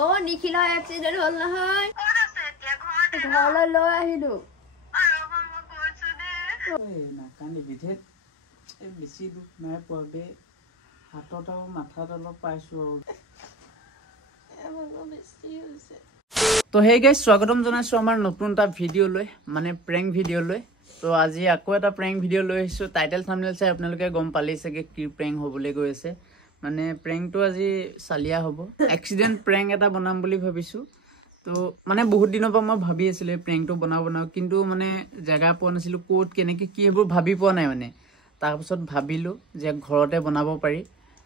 নিখিলৰ accident হ'ল নহয় ঘৰলৈ লৈ আহিলো নাকান্দি বিধেত বেছি দুখ নাই পোৱা বে হাতত আৰু মাথাত অলপ পাইছো আৰু তো হেই গাইজ স্বাগতম জনাইছো আমাৰ নতুন এটা ভিডিঅ' লৈ মানে প্ৰেংক ভিডিঅ' লৈ তো আজি আকৌ এটা প্ৰেংক ভিডিঅ' লৈ আহিছো টাইটেল থাম্বনেল চাই আপোনালোকে গম পালেই চাগে কি প্ৰেংক হ'বলৈ গৈ আছে মানে প্ৰেংকটো আজি চালিয়া হ'ব এক্সিডেন্ট প্ৰেংক এটা বনাম বুলি ভাবিছো তো মানে বহুত দিনৰ পৰা মই ভাবি আছিলো এই প্ৰেংকটো বনাও কিন্তু মানে জায়গা পোৱা নাছিলো কোট কেনেকে কি এইবোৰ ভাবি পোৱা নাই মানে তাৰপিছত ভাবিলো যে ঘৰতে বনাব পাৰি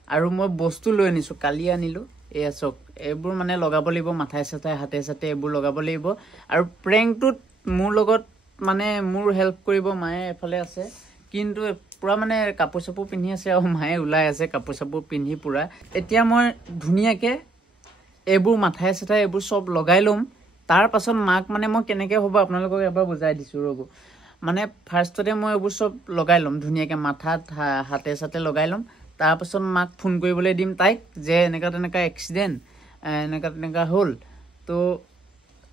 আৰু মই বস্তু লৈ আনিছো কালি আনিলো এয়া চক এইবোৰ মানে লগাব লাগিব মাথাই চাথাই হাতে চাতে এইবোৰ লগাব লাগিব আৰু প্ৰেংকটোত মোৰ লগত মানে মোৰ হেল্প কৰিব মায়ে এফালে আছে কিন্তু পুৰা মানে কাপোৰ চাপোৰ পিন্ধি আছে আৰু মায়ে ওলাই আছে কাপোৰ চাপোৰ পিন্ধি পুৰা এতিয়া মই ধুনীয়াকে এইবোৰ মাথাই চাথাই এইবোৰ সব লগাই লম তাৰ পাছত মাক মানে মই কেনেকে হ'ব আপোনালোকক এবাৰ বুজাই দিছো ৰব মানে ফাৰ্ষ্টতে মই এইবোৰ সব লগাই লম ধুনীয়াকে মাথাত হাতে চাতে লগাই লম তাৰ পাছত মাক ফোন কৰিবলৈ দিম তাইক যে এনেকা তেনেকা এক্সিডেন্ট এনেকা তেনেকা হ'ল তো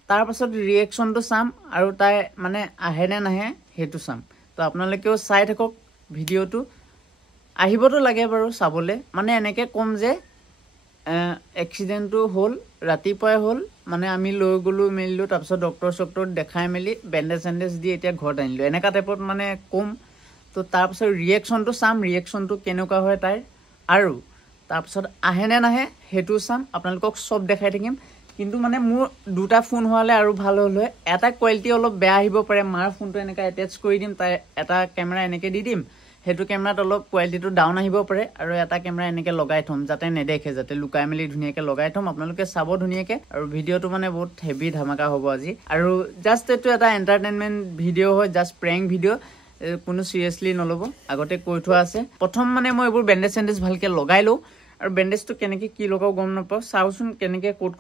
তাৰ পাছত ৰিয়েকচনটো চাম আৰু তাই মানে আহে নে নাহে হেতু চাম তো আপোনালোকেও চাই থাকক ভিডিঅ'টো আহিবতো লাগে বাৰু চাবলে মানে এনেকে কম যে এক্সিডেন্টটো হ'ল ৰাতিপুৱাই হ'ল মানে আমি লৈ গলো মেলিলো তাৰ পাছত ডক্টৰ দেখাই মেলি বেণ্ডেজ দি এতিয়া ঘৰত আনিলো এনেকা টাইপত মানে কম তো তাৰ পাছত ৰিয়েকচনটো চাম ৰিয়েকচনটো কেনেকুৱা হয় তাইৰ আৰু তাৰ পাছত আহে নে নাহে হেতু চাম আপোনালোকক সব দেখাই থাকিম কিন্তু মানে মোৰ দুটা ফোন হোৱালে আৰু ভাল হ'ল হয় এটা কোৱালিটি অলপ বেয়া আহিব পাৰে মাৰ ফোনটো এনেকা এটাচ কৰি দিম তাই এটা কেমেৰা এনেকে দি দিম হেতু কেমেৰাত অলপ কোৱালিটিটো ডাউন আহিব পাৰে আৰু এটা কেমেৰা এনেকে লগাই থম যাতে নেদেখে যাতে লুকাই মেলি ধুনীয়াকে লগাই থম আপোনালোকে চাব ধুনীয়াকে আৰু ভিডিঅ'টো মানে বহুত হেভি ধামাকা হ'ব আজি আৰু জাষ্ট এইটো এটা এন্টাৰটেইনমেন্ট ভিডিঅ' হয় জাষ্ট প্ৰেংক ভিডিঅ' কোনো সিৰিয়াসলি নলব আগতে কৈ থোৱা আছে প্ৰথম মানে মই এইবোৰ বেণ্ডেজ ভালকে লগাই লও আৰু বেণ্ডেজটো কেনেকে কি লগাও গম নাপাও চাওচোন কেনেকে কোট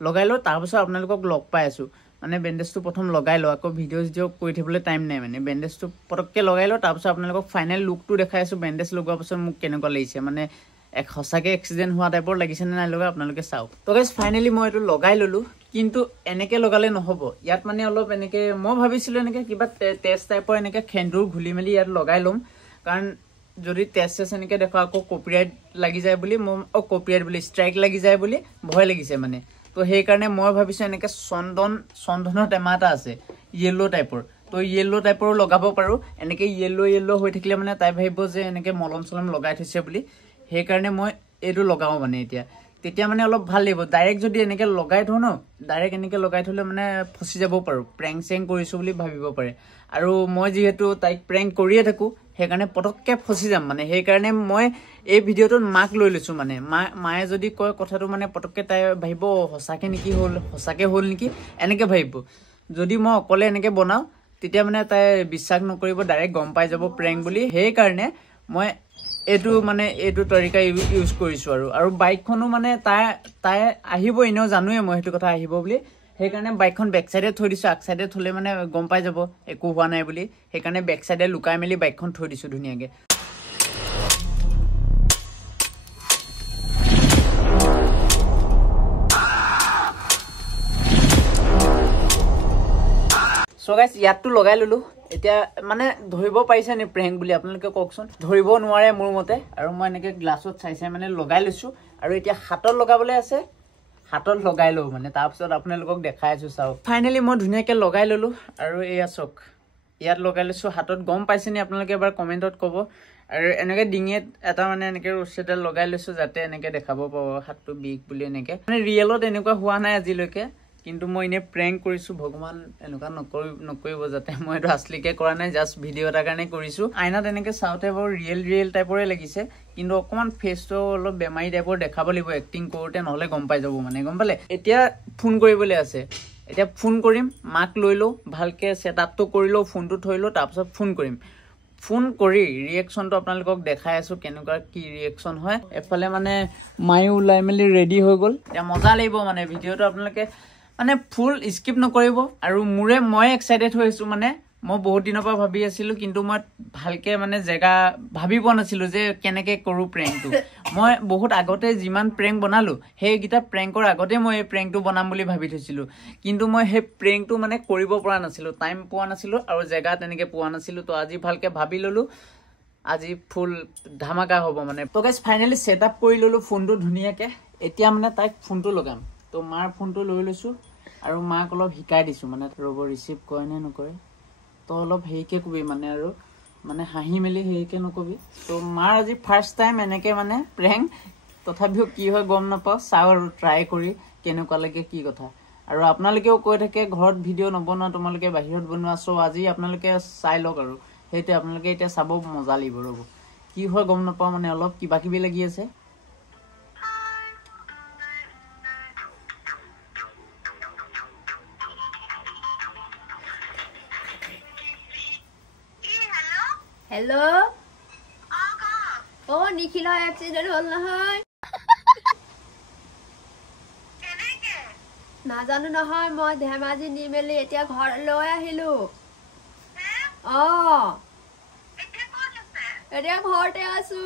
লগাই লও তাৰ পাছত আপোনালোকক লগ পাই আছো মানে বেণ্ডেজটো প্ৰথম লগাই লও আকৌ ভিডিঅ' কৰি থাকিবলৈ টাইম নাই মানে বেণ্ডেজটো পটককে লগাই লও তাৰ পাছত আপোনালোকক ফাইনেল লুকটো দেখাই আছো বেণ্ডেজ লগোৱাৰ পাছত মোক কেনেকুৱা লাগিছে মানে এক হসাকে এক্সিডেন্ট হোৱা টাইপৰ লাগিছে নে নাই লগা আপোনালোকে চাওক তো গাইস ফাইনেলি মই এটো লগাই ললো কিন্তু এনেকে লগালে নহব ইয়াত মানে অলপ এনেকে মই ভাবিছিলো এনেকে কিবা টেষ্ট টাইপৰ এনেকে খেন্দুৰ ঘুলি মেলি ইয়াত লগাই লম কাৰণ যদি টেষ্ট এনেকে দেখা আকৌ কপিৰাইট লাগি যায় বুলি মই কপিৰাইট বুলি ষ্ট্ৰাইক লাগি যায় বুলি ভয় লাগিছে মানে তো সেই কাৰণে মই ভাবিছো এনেকে চন্দনৰ টেমা এটা আছে ইয়েলো টাইপৰ তো ইয়েলো টাইপৰ লগাব পাৰো এনেকে ইয়েলো হৈ থাকিলে মানে তাই ভাবিব যে এনেকে মলম চলম লগাই থৈছে বুলি সেই কাৰণে মই এটো লগাও মানে এতিয়া তেতিয়া মানে অলপ ভাল লাগিব ডাইৰেক্ট যদি এনেকে লগাই থও ন ডাইৰেক্ট এনেকে লগাই থলে মানে ফসি যাব পাৰো প্ৰেংক চেং কৰিছো বুলি ভাবিব পাৰে আৰু মই যেহেতু তাইক প্ৰেংক কৰিয়ে থাকো সেই কাৰণে পটককে ফসি যাম মানে সেই কাৰণে মই এই ভিডিঅ'টোত মাক লৈ লৈছো মানে মায়ে যদি কয় কথাটো মানে পটককে তাই ভাবিব হসাকে হ'ল নেকি এনেকে ভাবিব যদি মই অকলে এনেকে বনাও তেতিয়া মানে তাই বিশ্বাস নকৰিব ডাইৰেক্ট গম পাই যাব প্ৰেংক বুলি সেই কাৰণে মই এইটো তৰিকা ইউজ কৰিছো আৰু বাইকখনো মানে তাই আহিব এনেও জানোৱে মই হেতু কথা আহিব বুলি সেই কাৰণে বাইকখন বেক সাইডে থৈ দিছো আক সাইডে থলে মানে গম পাই যাব একো হোৱা নাই বুলি সেই কাৰণে বেক সাইডে লুকাই মেলি বাইকখন থৈ দিছো ধুনীয়াকে সো গাইস ইয়াতটো লগাই ললো এতিয়া মানে ধৰিব পাৰিছে নি প্ৰেংক বুলি আপোনালোকে কওকচোন ধৰিব নোৱাৰে মোৰ মতে আৰু মই এনেকে গ্লাছত চাই মানে লগাই লৈছো আৰু এতিয়া হাতত লগাবলৈ আছে হাতত লগাই লও মানে তাৰ পিছত আপোনালোকক দেখাই আছো চাও ফাইনালি মই ধুনীয়াকে লগাই ললো আৰু এয়া চক ইয়াত লগাই লৈছো হাতত গম পাইছে নি আপোনালোকে এবাৰ কমেন্টত কব আৰু এনেকে ডিঙিত এটা মানে এনেকে ৰছীডাল লগাই লৈছো যাতে এনেকে দেখাব পাব হাতটো বিগ বুলি এনেকে মানে ৰিয়েলত এনেকুৱা হোৱা নাই আজিলৈকে কিন্তু মই ইনে প্ৰেংক কৰিছো ভগৱান এনেকুৱা নকৰিব যাতে মই এটো আসলিকে কৰা নাই জাস্ট ভিডিঅ' এটা কাৰণে কৰিছো আইনাত এনেকে চাওতে বৰ ৰিয়েল টাইপৰে লাগিছে কিন্তু অকমান ফেসটো অলপ বেমাৰী টাইপৰ দেখাব লাগিব এক্টিং কৰোতে নহলে গম পাই যাব মানে গম পালে এতিয়া ফোন কৰিবলৈ আছে এতিয়া ফোন কৰিম মাক লৈ লও ভালকে সেটআপটো কৰি লও ফোনটো থৈ লও তাৰ পাছত ফোন কৰিম ফোন কৰি ৰিয়েকচনটো আপোনালোকক দেখাই আছো কেনেকুৱা কি ৰিয়েকচন হয় এফালে মানে মাই উলাই মেলি ৰেডি হৈ গল এতিয়া মজা লাগিব মানে ভিডিঅ'টো আপোনালোকে মানে ফুল স্কিপ নকৰিব আৰু মই এক্সাইটেড হৈ আছো মানে মই বহুত দিনৰ পৰা ভাবি আছিলো কিন্তু মই ভালকে মানে জেগা ভাবি পোৱা নাছিলো যে কেনেকে কৰো প্ৰেংকটো মই বহুত আগতে যিমান প্ৰেংক বনালো সেইগিটা প্ৰেংকৰ আগতে মই এই প্ৰেংকটো বনাম বুলি ভাবি থৈছিলো কিন্তু মই সেই প্ৰেংকটো মানে কৰিব পৰা নাছিলো টাইম পোৱা নাছিলো আৰু জেগা তেনেকে পোৱা নাছিলো তো আজি ভালকে ভাবি ললো আজি ফুল ধামাকা হ'ব মানে তো গাইস ফাইনালি সেটআপ কৰি ললো ফোনটো ধুনিয়াকে এতিয়া মানে তাইক ফোনটো লগাম তো মাৰ ফোনটো লৈ লৈছো আৰু মাক অলপ শিকাই দিছো মানে ৰব ৰিসিভ কৰে নে নকৰে তো অলপ হেইকে কবি মানে আৰু মানে হাঁহি মেলি হেইকে নকবি তো মাৰ আজি ফাৰ্স্ট টাইম এনেকে মানে প্ৰেংক তথাপিও কি হয় গম নাপাও চাও আৰু ট্ৰাই কৰি কেনেকুৱা লাগে কি কথা আৰু আপোনালোকেও কৈ থাকে ঘৰত ভিডিও নবনোৱা তোমালোকে বাহিৰত বনোৱা সো আজি আপোনালোকে চাই লওক আৰু হেইতে আপোনালোকে এতিয়া চাব মজা লাগিব ৰব কি হয় গম নাপাও মানে অলপ কিবা কিবি লাগি আছে हेलो ओ निखिल एक्सीडेंट होल নহয় কেনেকে নাজানো নহয় মই ধেমাজি নি মেলি এতিয়া ঘৰলৈ আহিলো এতিয়া ঘৰতে আছো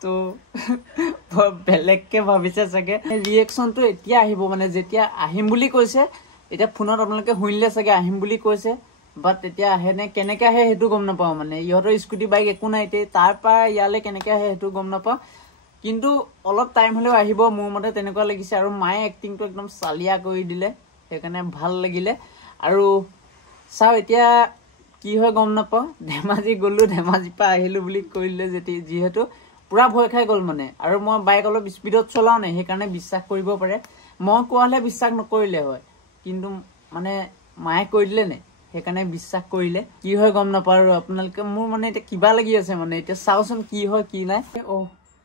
তো বেলেগ কে ভাবিছে সকে ৰিएक्शन তো এতিয়া আহিব মানে যেতিয়া আহিম বুলি কৈছে এটা ফোনত আপোনালোকে শুনিলে সকে আহিম বুলি কৈছে বাট এতিয়া আহে নে কেনেকে আহে হেতু গম নাপাও মানে ইহতৰ স্কুটি বাইক একো নাই তে তাৰ পা ইয়ালে কেনেকে আহে হেতু গম নাপাও কিন্তু অলপ টাইম হলেও আহিব মোৰ মতে তেনেকুৱা লাগিছে আৰু মায়ে এক্টিংটো একদম চালিয়া কৰি দিলে সেইকাৰণে ভাল লাগিলে আৰু চাও এতিয়া কি হয় গম নাপাও ধেমাজি গলো ধেমাজি পা আহিলো বুলি কইলে যেতি যিহেতু পুরা ভয় খাই গল মানে আৰু মই বাইক অলপ স্পিডত চলাও নাই সেইকাৰণে বিশ্বাস কৰিব পাৰে মই কোৱালে বিশ্বাস নকৰিলে হয় কিন্তু মানে মায়ে কৈ দিলে নে সেইকাৰণে বিশ্বাস কৰিলে কি হয় গম নাপাও আৰু আপোনালোকে মোৰ মানে এটা কিবা লাগি আছে মানে এটা চাওচোন কি হয় কি নাই ও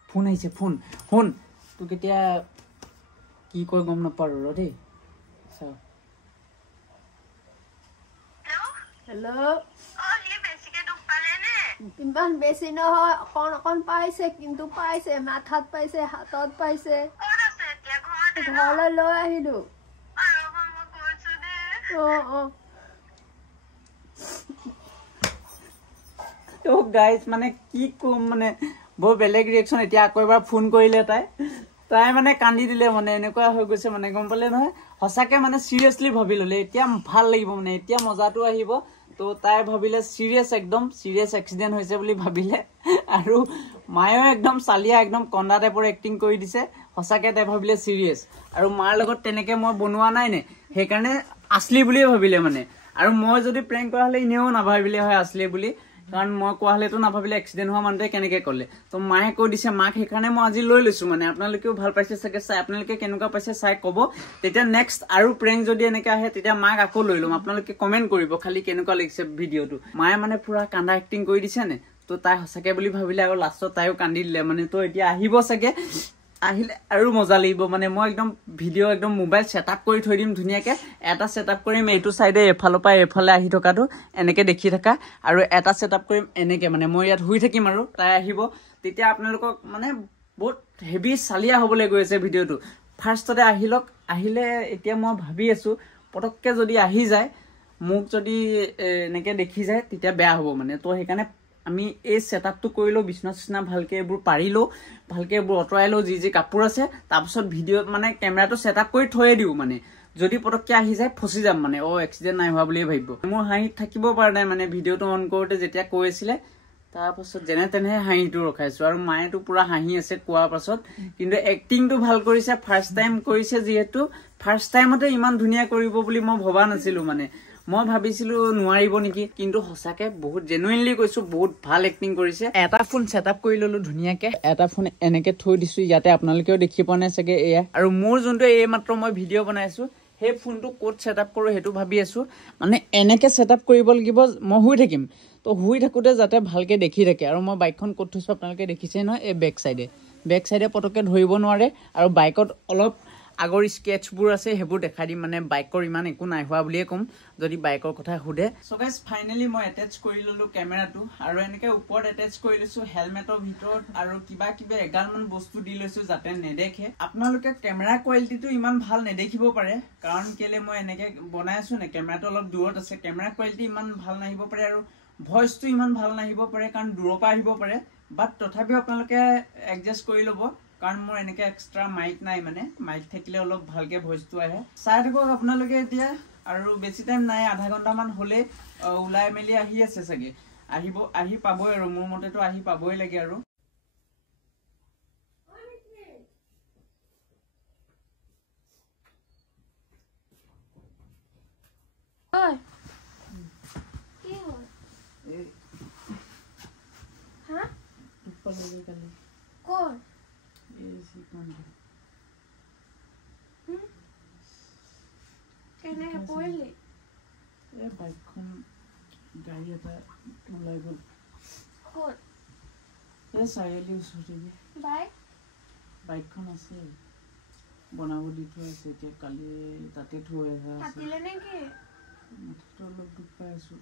ফোন আহিছে ফোন ফোন তো কেতিয়া কি কয় গম নাপাও ৰ দেই চাও हेलो ইমান বেছি নহয় অকণ পাইছে কিন্তু পাইছে মাথাত পাইছে হাতত পাইছে ঘৰলৈ লৈ আহিলো তো গাইস মানে কি কম মানে বহুত বেলেগ ৰিएक्शन এতিয়া আকৌ এবাৰ ফোন কৰিলে তাই মানে কান্দি দিলে মানে এনেকুৱা হৈ গৈছে মানে গম পালে নহয় হসাকে মানে সিৰিয়াসলি ভাবি ললে এতিয়া ভাল লাগিব মানে এতিয়া মজাটো আহিব তো তাই ভাবিলে সিৰিয়াস একদম সিৰিয়াস এক্সিডেন্ট হৈছে বুলি ভাবিলে আৰু মায়ো একদম চালিয়া একদম কন্দা টাইপৰ এক্টিং কৰি দিছে হসাকে তাই ভাবিলে সিৰিয়াস আৰু মাৰ লগত তেনেকে মই বনোৱা নাই নে সেইকাৰণে আসলি বুলি ভাবিলে মানে আৰু মই যদি প্ৰেংক কৰা হলে ইনেও নাভাবিলে হয় আসলি বুলি কাৰণ মই কোৱালেতো নাভাবিলে এক্সিডেন্ট হোৱা মানুহে কেনেকে কলে তো মায়ে কৈ দিছে মাক সেইকাৰণে মই আজি লৈ লৈছো মানে আপোনালোকেও ভাল পাইছে সকে চাই আপোনালোকে কেনেকুৱা পাইছে চাই কব তেতিয়া নেক্সট আৰু প্ৰেংক যদি এনেকা আহে তেতিয়া মাক আকৌ লৈ লম আপোনালোকে কমেন্ট কৰিব খালি কেনেকুৱা লাগিছে ভিডিওটো মায়ে মানে পুৰা কান্দা এক্টিং কৰি দিছে নে তো তাই হসাকে বুলি ভাবিলে আৰু লাষ্টত তাইও কান্দি দিলে মানে তো এতিয়া আহিব সকে আহিলে আৰু মজা লাগিব মানে মই একদম ভিডিও একদম মোবাইল সেটআপ কৰি থৈ দিম ধুনিয়াকে এটা সেটআপ কৰিম এইটো সাইডে এফালৰ পৰা এফালে আহি থকাটো এনেকে দেখি থাকা আৰু এটা সেটআপ কৰিম এনেকে মানে মই ইয়াত হুই থাকিম আৰু তাই আহিব তেতিয়া আপোনালোকক মানে বহুত হেভি চালিয়া হ'বলৈ গৈ আছে ভিডিওটো ফাৰ্ষ্টতে আহিলক আহিলে এতিয়া মই ভাবি আছো পটককে যদি আহি যায় মোক যদি এনেকে দেখি যায় তেতিয়া বেয়া হ'ব মানে তো সেইকাৰণে আমি এই সেটআপটো কৰিলো বিছনা ভালকে এবোৰ পাৰিলো ভালকে এবোৰ অটৰাইলো যি কাপোৰ আছে তাৰপিছত ভিডিও মানে কেমেৰাটো সেটআপ কৰি থৈ দিও মানে যদি পটককে আহি যায় ফসি যাম মানে ও এক্সিডেন্ট নাই হোৱা বুলি ভাবিব মোৰ হাঁহিত থাকিব পাৰা নাই মানে ভিডিওটো অন কৰোতে যেতিয়া কৈছিলে তাৰপাছত যেনে তেনে হাঁহিটো ৰখাইছো আৰু মায়েটো পুৰা হাঁহি আছে কোৱাৰ পাছত কিন্তু এক্টিংটো ভাল কৰিছে ফাৰ্স্ট টাইম কৰিছে যিহেতু ফাৰ্স্ট টাইমতে ইমান ধুনিয়া কৰিব বুলি মই ভবা নাছিলো মানে মই ভাবিছিলো নোৱাৰিব নেকি কিন্তু হসাকে বহুত জেনুইনলি কৈছো বহুত ভাল এক্টিং কৰিছে এটা ফোন সেটআপ কৰি ললো ধুনিয়াকে এটা ফোন এনেকে থৈ দিছো ইয়াতে আপোনালোকেও দেখি পোৱা নাই সকে এয়া আৰু মোৰ যোনটো এই মাত্ৰ মই ভিডিও বনাইছো সেই ফোনটো কোড সেটআপ কৰো হেতু ভাবি আছো মানে এনেকে সেটআপ কৰিব লাগিব মই হুই থাকিম তো হুই থাকোতে যাতে ভালকে দেখি থাকে আৰু মই বাইকখন কোড থৈছো আপোনালোকে দেখিছে নহয় এই বেক সাইডে পটকে ধৰিব নোৱাৰে আৰু বাইকত অলপ আগৰ স্কেটছবোৰ আছে সেইবোৰ দেখাই দিম মানে বাইকৰ ইমান একো নাই হোৱা বুলিয়ে ক'ম যদি বাইকৰ কথা সোধে সো গাইস ফাইনালি মই এটাচ কৰি ললো কেমেৰাটো আৰু এনেকে ওপৰত এটাচ কৰি লৈছো হেলমেটৰ ভিতৰত আৰু কিবা কিবা এগালমান বস্তু দি লৈছো যাতে নেদেখে আপোনালোকে কেমেৰা কোৱালিটিটো ইমান ভাল নেদেখিব পাৰে কাৰণ কেলে মই এনেকে বনাই আছো নে কেমেৰাটো অলপ দূৰত আছে কেমেৰা কোৱালিটি ইমান ভাল নাহিব পাৰে আৰু ভয়েসটো ইমান ভাল নাহিব পাৰে কাৰণ দূৰৰ পৰা আহিব পাৰে বাট তথাপিও আপোনালোকে এডজাষ্ট কৰি ল'ব কাৰণ মোৰ এনেকে এক্সট্ৰা মাইক নাই মানে মাইক থাকিলে অলপ ভালকে ভয়েসটো আহে চাই থাকক আপোনালোকে এতিয়া আৰু বেছি টাইম নাই আধা ঘন্টা মান হলে উলাই মেলি আহি আছে চাগে আহি পাবই আৰু মোৰ মতেতো আহি পাবই লাগে আৰু ঐ কি হ'ল হা পালে কালি কোন কেনেকে পৰিলি বাইকখন গাড়ী এটা ওলাই গ'ল ক'ত চাৰিআলিৰ ওচৰতে বাইকখন আছে বনাব দি থৈ আছে এতিয়া কালি তাতে থৈ অহা আছে মাথাটো অলপ দুখ পাই আছো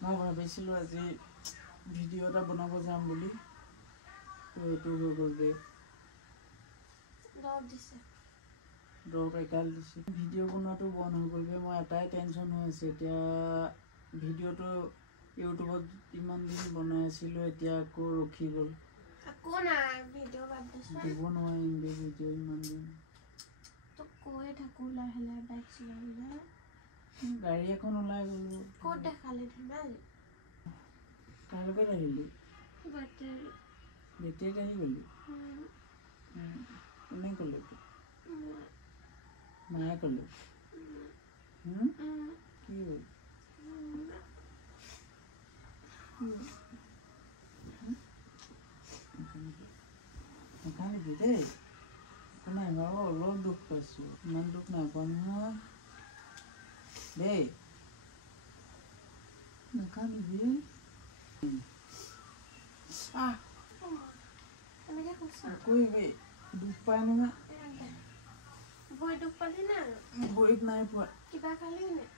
মই ভাবিছিলো আজি ভিডিঅ' এটা বনাব যাম বুলি এইটো হৈ গ'ল যে দৰৱ একাল দিছে ভিডিঅ' বনোৱাটো বন্ধ হৈ গ'ল মই এটাই টেনশ্যন হৈ আছে এতিয়া ভিডিঅ'টো ইউটিউবত ইমান দিন বনাই আছিলো এতিয়া আকৌ ৰখি গ'ল দিব নোৱাৰিম ভিডিঅ' ইমান দিন গাড়ী এখন ওলাই গ'লো ক'ত দেখালে কাৰ লগত আহিলি বেটেৰীত আহি গ'লি কোনে ক'লে মায়ে ক'লে কি হ'ল নাকান্দিবি দেই একো নাই বাৰু অলপ দুখ পাইছোঁ ইমান দুখ নাই পোৱা নহয় দেই নাকান্দিবি নকৰিবি দুখ পাই নহয় ভৰিত নাই পোৱা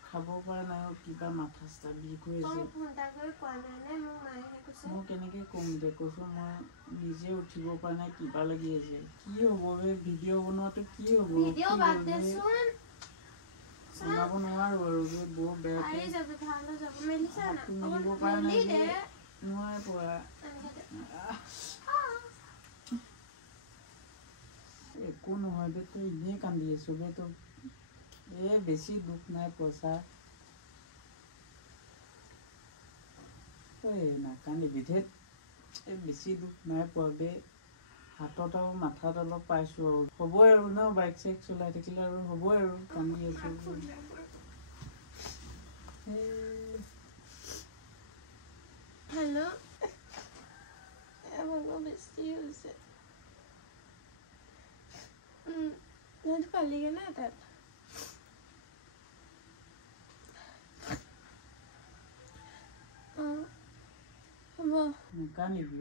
খাব পৰা নাই কিবা মাথা চাথা বিষ হৈ আছে মই কেনেকে কম দে কৈছো মই নিজে উঠিব পৰা নাই কিবা লাগি আছে কি হ'ব ভিডিঅ' বনোৱাটো কি হ'ব বনাব নোৱাৰো আৰু বহুত বেয়াকে মিলিব পৰা নাই নোৱাৰে পৰা একো নহয় বে তই এনেই কান্দি আছো বে তো বেছি দুখ নাই পইচা নাকান্দিবি ধেত বেছি দুখ নাই পোৱা বে হাতত আৰু মাথাত অলপ পাইছো আৰু হ'বই আৰু ন বাইক চাইক চলাই থাকিলে আৰু হ'বই আৰু কান্দি আছো হেল্ল' বেছি হৈছে পালিগে না তাত হ'ব নাকান্দিবি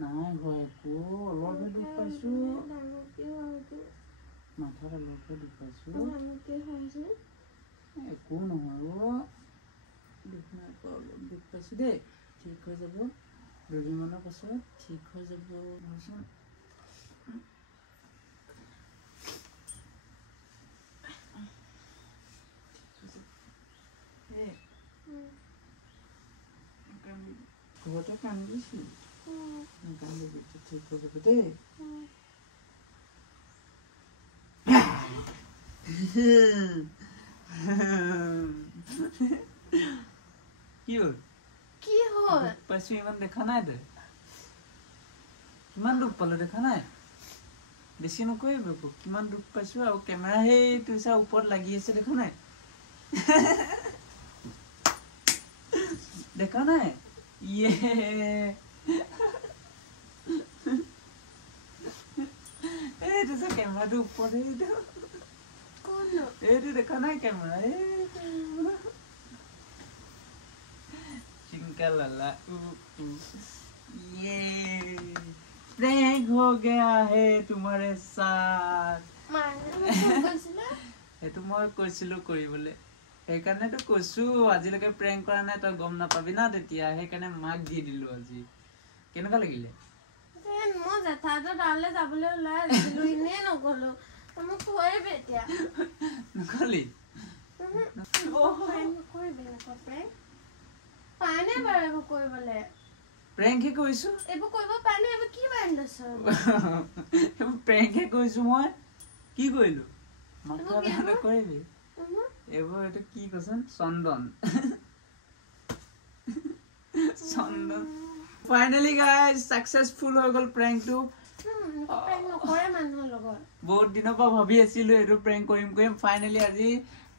নাই হয় একো অলপহে দুখ পাইছো মাথাত অলপহে দুখ পাইছো একো নহয় দুখ নাই পোৱা অলপ দুখ পাইছো দেই ঠিক হৈ যাব দুদিনমানৰ পাছত ঠিক হৈ যাব নহয়চোন ঘৰতে কান্দিছো নাকান্দিবি ঠিক হৈ যাব দেই কি হ'ল পাইছো ইমান দেখা নাই তই কিমান দুখ পালো দেখা নাই বেছি নকৰিবি কিমান দুখ পাইছো আৰু কেমেৰা সেই তুইছা ওপৰত লাগি আছে দেখা নাই দেখা নাই ইয়ে এইটো যে কেমেৰাটো ওপৰত এইটো এইটো দেখা নাই কেমেৰা चिंका लाला ये प्रैंक हो गया है तुम्हारे साथ সেইটো মই কৈছিলো কৰিবলে সেইকাৰণে তো কৈছো আজিলৈকে প্ৰেংক কৰা নাই তই গম নাপাবি না তেতিয়া সেইকাৰণে মাক দি দিলো আজি কেনেকুৱা লাগিলে মই জেঠাইটো তালে যাবলৈ ওলাই আহিছিলো ইনে নগলো মোক থৈ বেতিয়া নকলি পানে bare এব কইবলে প্ৰেংক হে কৈছো এব কইব পানে এব কি বান্দছ প্ৰেংক হে কৈছো মই কি কইলো মাথা বেয়া কৰিবি এব এটা কি কসন চন্দন চন্দন ফাইনালি গাইস সাকসেসফুল হৈ গল প্ৰেংক টু প্ৰেংক নকৰে মানুহৰ লগত বহুত দিনৰ পৰা ভাবি আছিলো এটো প্ৰেংক কৰিম ফাইনালি আজি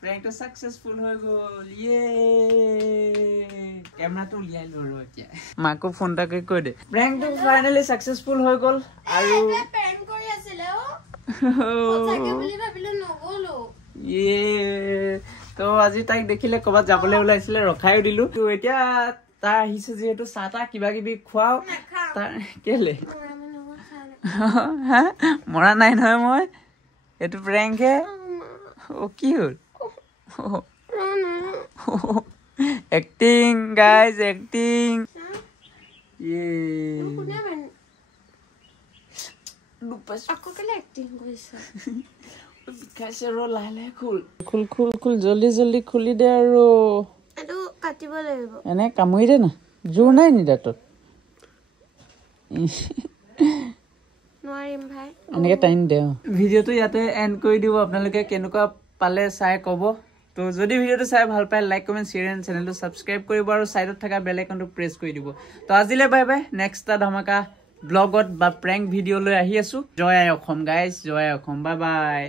Prank to successful হৈ গল Yay! Camera to উলিয়াই লৰো এতিয়া মাকো ফোনটা কৈ দে Prank to finally successful হৈ গল আৰু এটা prank কৰি আছিল সঁচাকে বুলি ভাবিলো নগলো তো আজি তাইক দেখিলে কবাত যাবলৈ ওলাইছিলে ৰখাইও দিলো তো এতিয়া তা আহিছে যেহেতু সাতা কিবা কিবি খুৱাও তাৰ কেলে হা মৰা নাই নহয় মই এটো prank হে ও কি হল acting guys acting yeah lupas aku kele acting koisa kaise ro laile khul joldi khuli de aro edu katibo লাগিব ene kamui de na jor nai ni datot নোৱাৰিম ভাই এনেকে টাইম দে ভিডিওটো ইয়াতে এন্ড কৰি দিব আপোনালোকে কেনেকুৱা পালে চাই কব তো যদি ভিডিওটো চাই ভাল পায় লাইক কমেন্ট শেয়ার এন্ড চ্যানেলটো সাবস্ক্রাইব কৰিব আৰু সাইডত থকা বেল আইকনটো প্ৰেছ কৰি দিব তো আজিলে বাই বাই নেক্সট টা ধমাকা ব্লগত বা প্ৰেংক ভিডিও লৈ আহি আছো জয় অসম গাইস জয় অসম বাই বাই